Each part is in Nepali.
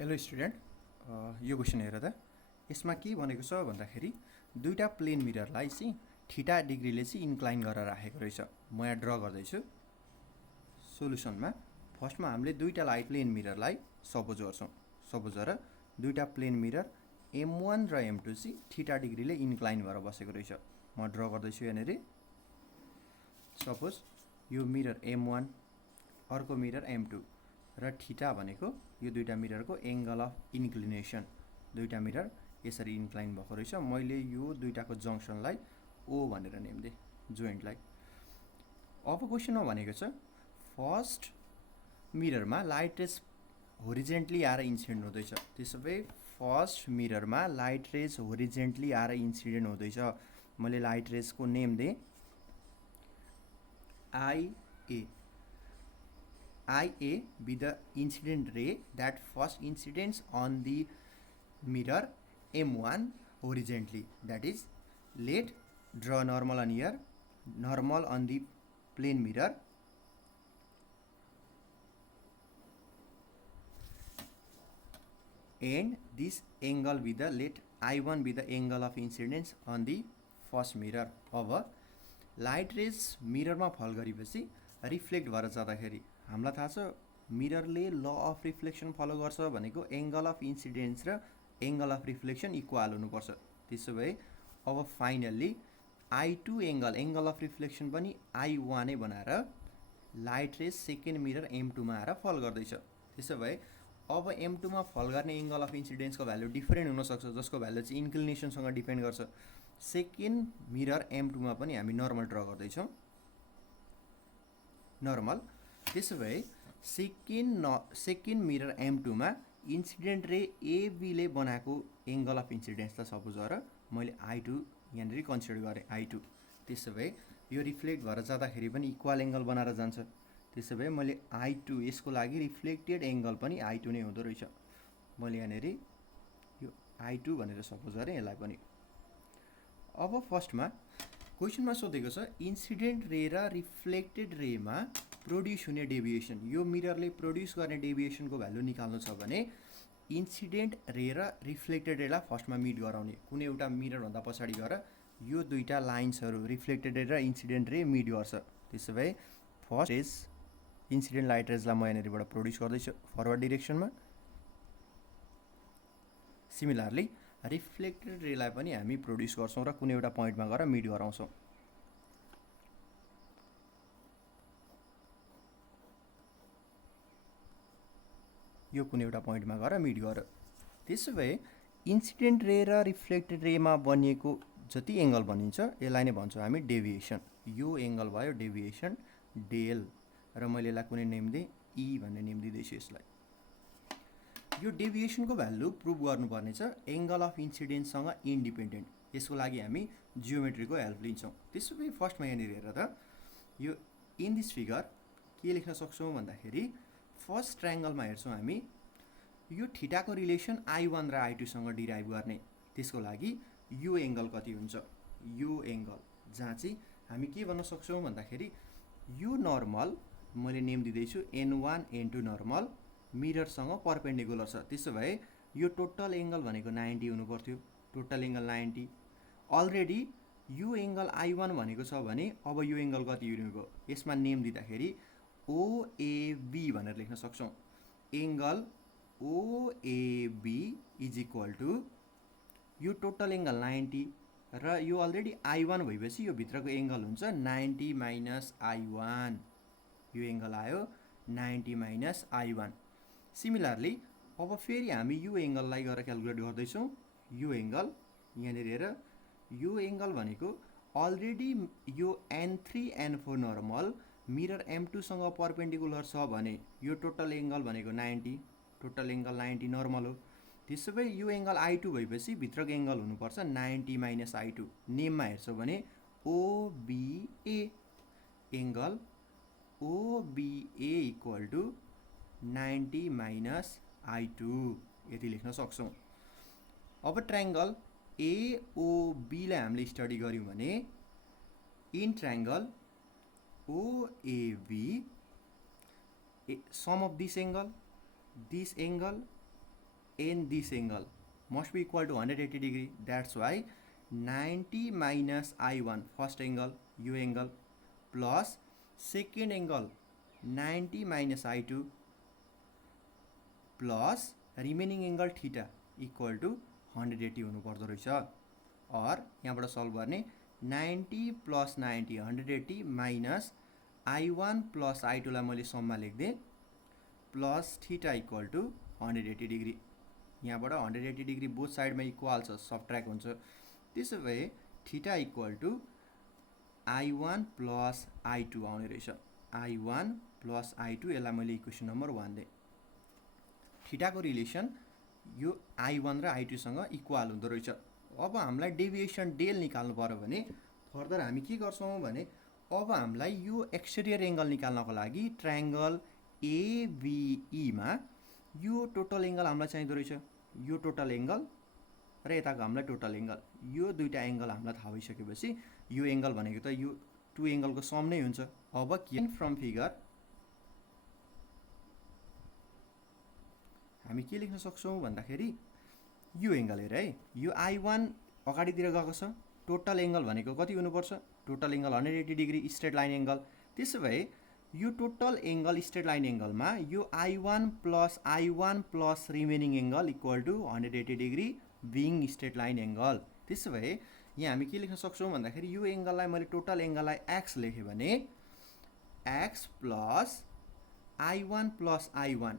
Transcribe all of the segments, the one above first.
हेलो स्टुडेन्ट, यो क्वेसन हेर त। यसमा के भनेको छ भन्दाखेरि दुईटा प्लेन मिररलाई चाहिँ थीटा डिग्रीले चाहिँ इन्क्लाइन गरेर राखेको रहेछ। म यहाँ ड्र गर्दैछु सोलुसनमा। फर्स्टमा हामीले दुईटालाई प्लेन मिररलाई सपोज गर्छौँ। सपोज गर दुईटा प्लेन मिरर M1 र M2 चाहिँ थीटा डिग्रीले इन्क्लाइन भएर बसेको रहेछ। म ड्र गर्दैछु यहाँनिर। सपोज यो मिरर M1, अर्को मिरर M2 र थीटा भनेको यो दुईटा मिररको एंगल अफ इन्क्लिनेसन। दुईटा मिरर यसरी इन्क्लाइन भएको रहेछ। मैले यो दुईटाको जंक्सनलाई O भनेर नेम दिएँ, जोइन्टलाई। अब क्वेसनमा भनेको छ फर्स्ट मिररमा लाइट रेज होरिजेन्टली आएर इन्सिडेन्ट हुँदैछ। त्यसो भए फर्स्ट मिररमा लाइट रेज होरिजेन्टली आएर इन्सिडेन्ट हुँदैछ। मैले लाइट रेजको नेम दिएँ IA. IA be the incident ray that first incidents on the mirror M1 horizontally. That is, let draw normal on here, normal on the plane mirror, and this angle be the, let I1 be the angle of incidence on the first mirror. अब लाइट रेज मिररमा फल गरेपछि रिफ्लेक्ट भएर जाँदाखेरि हामीलाई थाहा छ मिररले ल अफ रिफ्लेक्सन फलो गर्छ भनेको एंगल अफ इन्सिडेन्स र एंगल अफ रिफ्लेक्सन इक्वल हुनुपर्छ। त्यसो भए अब finally I2 angle of reflection पनि I1 नै बनाएर light rays second mirror M2 मा आएर फल गर्दैछ। त्यसो भए अब M2 मा फल गर्ने एंगल अफ इन्सिडेन्सको भ्यालु डिफरेन्ट हुनसक्छ, जसको भ्यालु चाहिँ इन्क्लिनेसनसँग डिपेन्ड गर्छ। सेकेन्ड मिरर M2 मा पनि हामी नर्मल ड्र गर्दैछौँ, नर्मल। त्यसो भए सेकेन्ड मिरर M2 मा इन्सिडेन्ट रे AB ले बनाएको एंगल अफ इन्सिडेन्स त सपोज गर मैले I2 यहाँनिर कन्सिडर गरेँ, I2। त्यसो भए यो रिफ्लेक्ट भएर जाँदाखेरि पनि इक्वल एंगल बनाएर जान्छ। त्यसो भए मैले I2 यसको लागि रिफ्लेक्टेड एंगल पनि I2 नै हुँदो रहेछ। मैले यहाँनिर यो I2 भनेर सपोज गरेँ यसलाई पनि। अब फर्स्टमा क्वेसनमा सोधेको छ इन्सिडेन्ट रे र रिफ्लेक्टेड रेमा प्रोड्युस हुने डेभिएसन, यो मिररले प्रोड्युस गर्ने डेभिएसनको भ्यालु निकाल्नु छ भने इन्सिडेन्ट रे र रिफ्लेक्टेड रेलाई फर्स्टमा मिट गराउने। कुनै एउटा मिररभन्दा पछाडि गएर यो दुईटा लाइन्सहरू रिफ्लेक्टेड रे र इन्सिडेन्ट रे मिट गर्छ। त्यसो भए फर्स्ट रेज इन्सिडेन्ट लाइट रेजलाई म यहाँनिरबाट प्रोड्युस गर्दैछु फरवर्ड डिरेक्सनमा। सिमिलरली रिफ्लेक्टेड रेलाई पनि हामी प्रोड्युस गर्छौँ र कुनै एउटा पोइन्टमा गएर मिट गराउँछौँ। यो कुनै एउटा पोइन्टमा गएर मिट गर्यो। त्यसो भए इन्सिडेन्ट रे र रिफ्लेक्टेड रेमा बनिएको जति एंगल बनिन्छ यसलाई नै भन्छौँ हामी डेभिएसन। यो एंगल भयो डेभिएसन डेल, र मैले यसलाई कुनै नेम दिएँ E भन्ने नेम दिँदैछु यसलाई। यो डेभिएसनको भ्यालु प्रुभ गर्नुपर्ने छ एंगल अफ इन्सिडेन्ससँग इन्डिपेन्डेन्ट। यसको लागि हामी जियोमेट्रीको हेल्प लिन्छौँ। त्यसो भए फर्स्टमा यहाँनिर हेर त, यो इन दिस फिगर के लेख्न सक्छौँ भन्दाखेरि फर्स्ट ट्रायंगलमा हेर्छौँ हामी यो थीटाको रिलेसन I1 र I2 सँग डिराइभ गर्ने। त्यसको लागि यो एंगल कति हुन्छ, यो एंगल जहाँ चाहिँ हामी के भन्न सक्छौँ भन्दाखेरि यो नर्मल मैले नेम दिँदैछु N1 N2 नर्मल मिररसँग परपेन्डिकुलर छ। त्यसो भए यो टोटल एंगल भनेको 90 हुनु पर्थ्यो, टोटल एंगल 90। अलरेडी यो एंगल I1 भनेको छ भने अब यो एंगल कति हुनेको, यसमा नेम दिँदाखेरि OAB भनेर लेख्न सक्छौँ। Angle OAB is equal to यो टोटल एंगल 90 र यो अलरेडी I1 भएपछि यो भित्रको एंगल हुन्छ 90 माइनस I1। यो एंगल आयो 90 माइनस I1। सिमिलरली अब फेरि हामी यो एंगललाई गएर क्याल्कुलेट गर्दैछौँ। यो एंगल यहाँनिर हेर, यो एंगल भनेको अलरेडी यो N3 N4 normal mirror M2 सँग परपेन्डिकुलर छ भने यो टोटल एंगल भनेको 90, टोटल एंगल 90 नर्मल हो। त्यसो भए यो एंगल I2 भएपछि भित्रको एंगल हुनुपर्छ 90 माइनस I2। नेममा हेर्छौँ भने OBA, angle OBA equal to 90 minus I2 यति लेख्न सक्छौँ। अब ट्रायंगल AOB लाई हामीले स्टडी गर्यौँ भने in triangle OAB, sum of this angle and this angle must be equal to 180 degree. That's why 90 minus I1 first angle u angle plus second angle 90 minus I2 plus remaining angle theta equal to 180 हुनु पर्दो रहेछ। और यहाँबाट सल्भ गर्ने 90 plus 90 180 minus I1 plus I2 लाई मैले सममा लेख्दिएँ plus theta equal to 180 degree. यहाँबाट 180 डिग्री बोथ साइडमा इक्वल छ, सबट्र्याक्ट हुन्छ। त्यसो भए theta equal two I1 plus I2 आउने रहेछ। I1 प्लस I2 यसलाई मैले इक्वेसन नम्बर 1 दिएँ। थीटाको रिलेसन यो I1 र I2 सँग इक्वल हुँदो रहेछ। अब हामीलाई डेभिएसन डेल निकाल्नु पर्यो भने फर्दर हामी के गर्छौँ भने अब हामीलाई यो एक्सटेरियर एंगल निकाल्नको लागि ट्रायंगल ABE मा यो टोटल एंगल हामीलाई चाहिँदो रहेछ। यो टोटल एंगल र यताको हामीलाई टोटल एंगल, यो दुईटा एंगल हामीलाई थाहा भइसकेपछि यो एंगल भनेको त यो टु एंगलको सम नै हुन्छ। अब के फ्रम फिगर हामी के लेख्न सक्छौँ भन्दाखेरि यो एंगल हेर है, यो I1 अगाडितिर गएको छ, टोटल एंगल भनेको कति हुनुपर्छ, total angle 180 degree straight line angle. त्यसो भए यो टोटल एंगल स्ट्रेट लाइन एंगलमा यो I1 plus remaining angle equal to 180 degree being straight line angle. त्यसो भए यहाँ हामी के लेख्न सक्छौँ भन्दाखेरि यो एंगललाई मैले टोटल एंगललाई x लेखेँ भने x plus I1 plus I1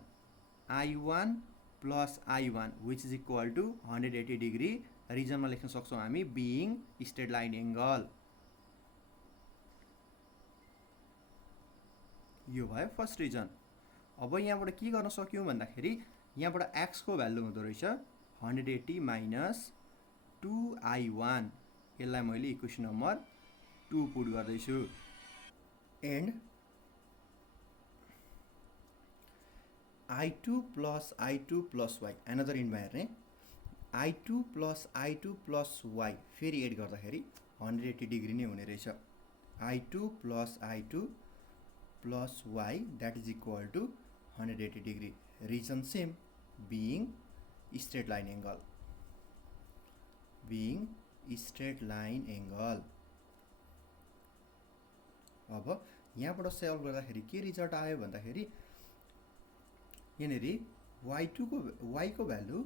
plus I1 which is equal to 180 degree रिजनमा लेख्न सक्छौँ हामी बिङ स्ट्रेट लाइन एंगल। यो भयो फर्स्ट रिजन। अब यहाँबाट के गर्न सक्यौँ भन्दाखेरि यहाँबाट x को भ्यालु हुँदो रहेछ 180 माइनस 2I1, यसलाई मैले इक्वेसन नम्बर 2 पुट गर्दैछु। And I2 plus y another इन्डमा हेर्ने I2 प्लस y फेरि एड गर्दाखेरि 180 डिग्री नै हुने रहेछ। I2 plus y that is equal to 180 degree. Reason same, being straight line angle. अब यहाँबाट सल्भ गर्दाखेरि के रिजल्ट आयो भन्दाखेरि यहाँनेरि y को भ्यालु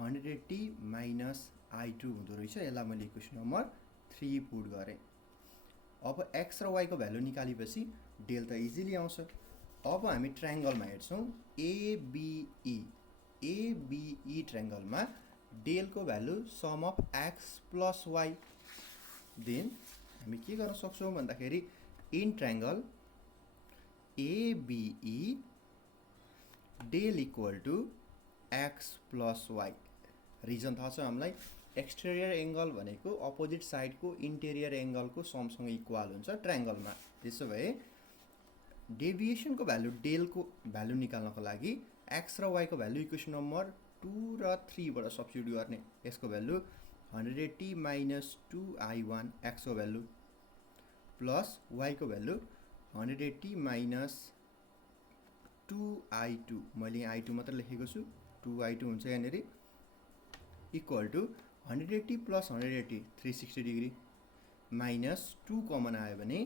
180 माइनस I2 हुँदो रहेछ। यसलाई मैले इक्वेसन नम्बर 3 पुट गरेँ। अब x र y को भ्यालु निकालेपछि डेल त इजिली आउँछ। अब हामी ट्रायंगलमा हेर्छौँ ABE ट्रायंगलमा डेल को value sum of x plus y। Then हामी के गर्न सक्छौँ भन्दाखेरि in triangle ABE del equal to x plus y। Reason थाहा छ हामीलाई, एक्सटेरियर एंगल भनेको अपोजिट साइड को इंटेरियर एंगल को समसँग इक्वल हुन्छ ट्रायंगलमा। त्यसो भए डेभिएसन को भ्यालु डेल को भ्यालु निकाल्नको लागि x र y को भ्यालु इक्वेसन नम्बर 2 र 3 बाट सब्स्टिट्युट गर्ने। यसको भ्यालु 180 माइनस 2I1 x को भ्यालु प्लस y को भ्यालु 180 माइनस 2I2, मैले I2 मात्र लेखेको छु, 2I2 हुन्छ यहाँनेरि equal to 180 plus 180 360 degree minus 2 common आयो भने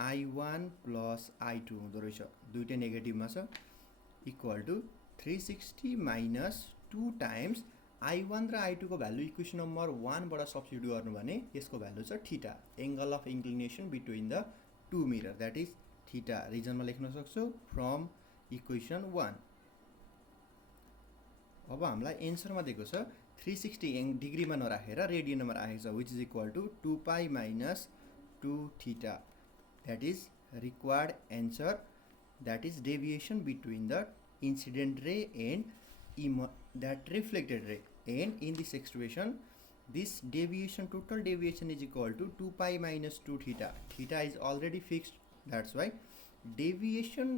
I1 प्लस I2 हुँदो रहेछ, दुईटै नेगेटिभमा छ, equal two 360 minus 2 times I1 र I2 को भ्यालु इक्वेसन नम्बर 1 बाट सब्स्टिट्युट गर्नु भने यसको भ्यालु छ theta, angle of inclination between the two mirror, that is theta. रिजनमा लेख्न सक्छौ फ्रम इक्वेसन 1। अब हामीलाई एन्सरमा दिएको छ 360 डिग्रीमा नराखेर रेडियनमा राखेको छ, which is equal to 2 pi minus 2 theta. That is required answer, that is deviation between the incident ray and that reflected ray, and in this expression this deviation, total deviation is equal to 2 pi minus 2 theta. Theta is already fixed, that's why deviation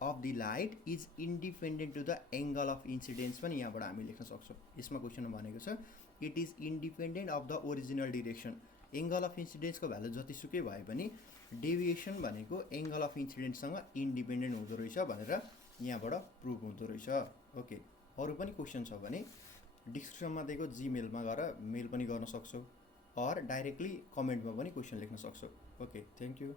of the light is independent to the angle of incidence पनि यहाँबाट हामी लेख्न सक्छौँ। यसमा क्वेसनमा भनेको छ it is independent of the original direction. Angle of incidence को भ्यालु जतिसुकै भए पनि डेभिएसन भनेको एंगल अफ इन्सिडेन्स सँग इन्डिपेन्डेन्ट हुँदो रहेछ भनेर यहाँबाट प्रुभ हुँदो रहेछ। ओके। अरू पनि क्वेसन छ भने डिस्क्रिप्सनमा दिएको जीमेलमा गएर मेल पनि गर्न सक्छौ, अर डाइरेक्टली कमेन्टमा पनि क्वेसन लेख्न सक्छौ। Okay, thank you.